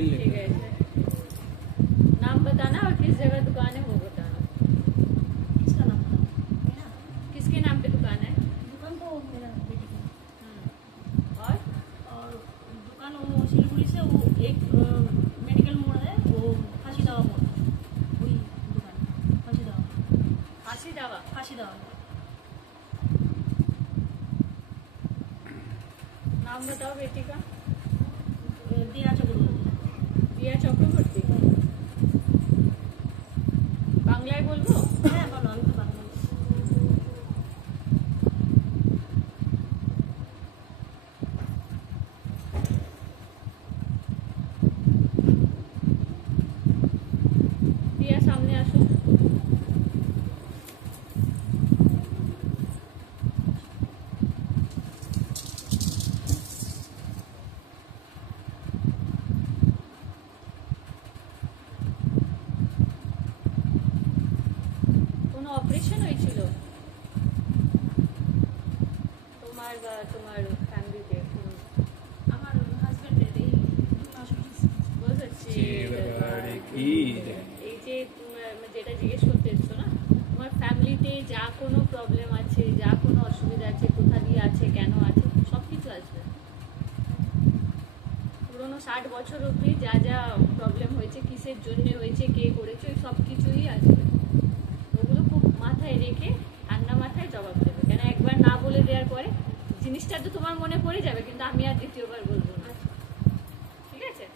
ठीक है, नाम बताना और किस जगह दुकान है वो बताना। इसका नाम मेरा किसके नाम पे दुकान है? दुकान तो मेरा बेटी का। और दुकान वो सिलीगुड़ी से वो एक मेडिकल मोड़ है, वो फांसी दावा मोड़, वही दुकान फांसी दावा। फांसी दावा। फांसी दावा नाम बताओ बेटी का। दिया चक्रवर्ती। दिया चक्रवर्ती। বাংলায় বলবো? হ্যাঁ বলো, আমি তো বাংলা বলছি। দিয়া সামনে আসো। অপারেশন হয়েছিল তোমার বা তোমার ফ্যামিলিতে? আমার হাজবেন্ডের এই বুঝেছি। এই যে যেটা জিজ্ঞেস করতে এসছো না, তোমার ফ্যামিলিতে যা কোনো প্রবলেম আছে, যা কোনো অসুবিধা আছে, কোথা দিয়ে আছে, কেন আছে, সব কিছু আসবে। পুরোনো 60 বছর অবধি যা যা প্রবলেম হয়েছে, কিসের জন্য হয়েছে, কে করেছে, ওই সব কিছুই আসবে। ওগুলো খুব মাথায় রেখে ঠান্ডা মাথায় জবাব দেবে। কেন একবার না বলে দেওয়ার পরে জিনিসটা তো তোমার মনে পড়ে যাবে, কিন্তু আমি আর দ্বিতীয়বার বলবো না, ঠিক আছে?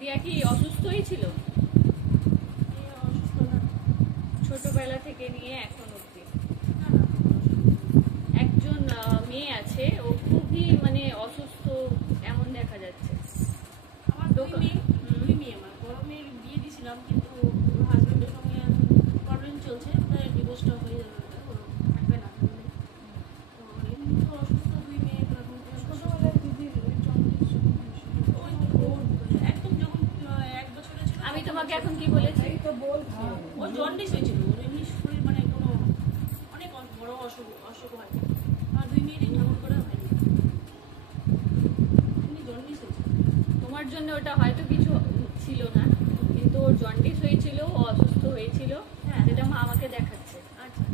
দিয়া কি অসুস্থই ছিল ছোটবেলা থেকে নিয়ে এখন অবধি? একজন মেয়ে আছে, ও খুবই মানে অসুস্থ এমন দেখা যাচ্ছে। আমার দুই মেয়ে আমার বড় মেয়ের বিয়ে দিয়েছিলাম, কিন্তু হাজবেন্ডের সঙ্গে প্রবলেম চলছে, প্রায় ডিভোর্সটা হয়ে যাবে, থাকবে না। তো এমনি তো অসুস্থ দুই মেয়ে। ছোটবেলায় দিদির একদম যখন 1 বছরের ছিল। আমি তোমাকে এখন কি বলেছি? ও জন্ডিস হয়েছিল, ওর এমনি শরীর মানে কোনো অনেক বড় অসুখ হয়। আর দুই মেয়েরই ঠাকুর করা হয়নি, এমনি জন্ডিস হয়েছিল। তোমার জন্য ওটা হয়তো কিছু ছিল না, কিন্তু ওর জন্ডিস হয়েছিল, ও অসুস্থ হয়েছিল, যেটা মা আমাকে দেখাচ্ছে। আচ্ছা,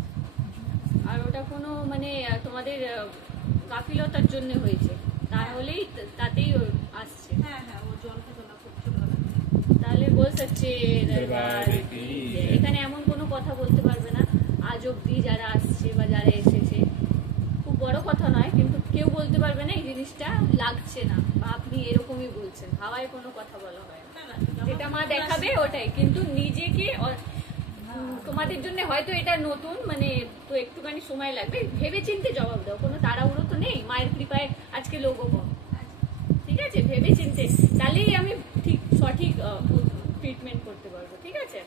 আর ওটা কোনো মানে তোমাদের গাফিলতার জন্য হয়েছে, তাহলেই তাতেই আসছে। হ্যাঁ হ্যাঁ, ও জল খেত না খুব ছোটবেলা। তাহলে বলছে এখানে এমন কোনো কথা বলতে পারবে না আজ অব্দি যারা আসছে বা যারা এসেছে। খুব বড় কথা নয়, কিন্তু কেউ বলতে পারবে না এই জিনিসটা লাগছে না বা আপনি এরকমই বলছেন। হাওয়ায় কোনো কথা বলা হয় না, যেটা মা দেখাবে ওটাই। কিন্তু নিজেকে তোমাদের জন্য হয়তো এটা নতুন, মানে তো একটুখানি সময় লাগবে, ভেবে চিন্তে জবাব দাও। কোনো তাড়াহুড়ো তো নেই, মায়ের কৃপায় আজকে লোকও কম, ঠিক আছে? ভেবে চিন্তে, তাহলেই আমি ঠিক সঠিক ট্রিটমেন্ট করতে পারবো, ঠিক আছে?